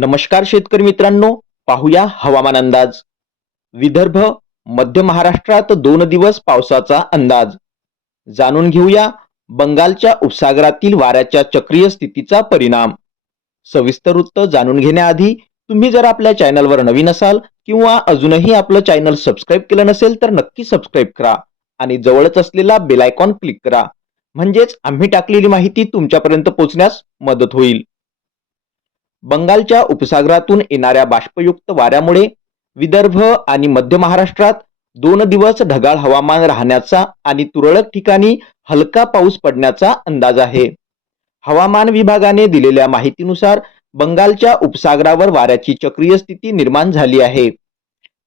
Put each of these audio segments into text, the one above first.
नमस्कार शेतकरी मित्रांनो पाहूया हवामान अंदाज. विदर्भ मध्य महाराष्ट्रात दोन दिवस पावसाचा अंदाज. जाणून घेऊया बंगालच्या उपसागरातील वाऱ्याच्या चक्रीय स्थितीचा परिणाम. सविस्तर वृत्त जाणून घेण्याआधी तुम्ही जर आपल्या चॅनलवर नवीन असाल किंवा अजूनही आपलं चॅनल सबस्क्राईब केलं नसेल तर नक्की सबस्क्राईब करा आणि जवळच असलेला बेलायकॉन क्लिक करा. म्हणजेच आम्ही टाकलेली माहिती तुमच्यापर्यंत पोहोचण्यास मदत होईल. बंगालच्या उपसागरातून येणाऱ्या बाष्पयुक्त वाऱ्यामुळे विदर्भ आणि मध्य महाराष्ट्रात दोन दिवस ढगाळ हवामान राहण्याचा आणि तुरळक ठिकाणी हलका पाऊस पडण्याचा अंदाज आहे. हवामान विभागाने दिलेल्या माहितीनुसार बंगालच्या उपसागरावर वाऱ्याची चक्रीय स्थिती निर्माण झाली आहे.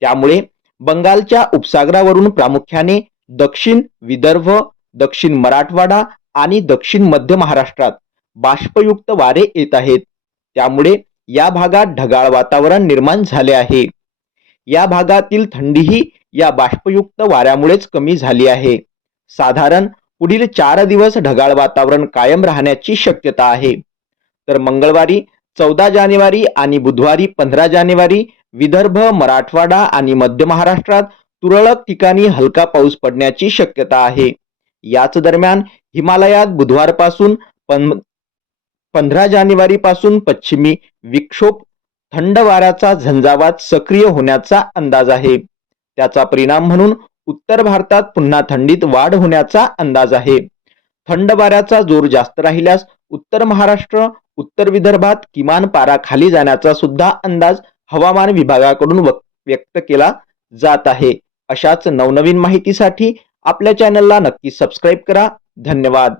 त्यामुळे बंगालच्या उपसागरावरून प्रामुख्याने दक्षिण विदर्भ दक्षिण मराठवाडा आणि दक्षिण मध्य महाराष्ट्रात बाष्पयुक्त वारे येत आहेत. त्यामुळे या भागात ढगाळ वातावरण निर्माण झाले आहे. या भागातील थंडीही या बाष्पयुक्त वाऱ्यामुळेच कमी झाली आहे. साधारण पुढील चार दिवस ढगाळ वातावरण कायम राहण्याची शक्यता आहे. तर मंगळवारी चौदा जानेवारी आणि बुधवारी पंधरा जानेवारी विदर्भ मराठवाडा आणि मध्य महाराष्ट्रात तुरळक ठिकाणी हलका पाऊस पडण्याची शक्यता आहे. याच दरम्यान हिमालयात बुधवारपासून पंधरा जानेवारी पासून पश्चिमी विक्षोभ थंड वाऱ्याचा झंझावात सक्रिय होण्याचा अंदाज आहे. त्याचा परिणाम म्हणून उत्तर भारतात पुन्हा थंडीत वाढ होण्याचा अंदाज आहे. थंड वाऱ्याचा जोर जास्त राहिल्यास उत्तर महाराष्ट्र उत्तर विदर्भात किमान पारा खाली जाण्याचा सुद्धा अंदाज हवामान विभागाकडून व्यक्त केला जात आहे. अशाच नवनवीन माहितीसाठी आपल्या चॅनलला नक्की सबस्क्राईब करा. धन्यवाद.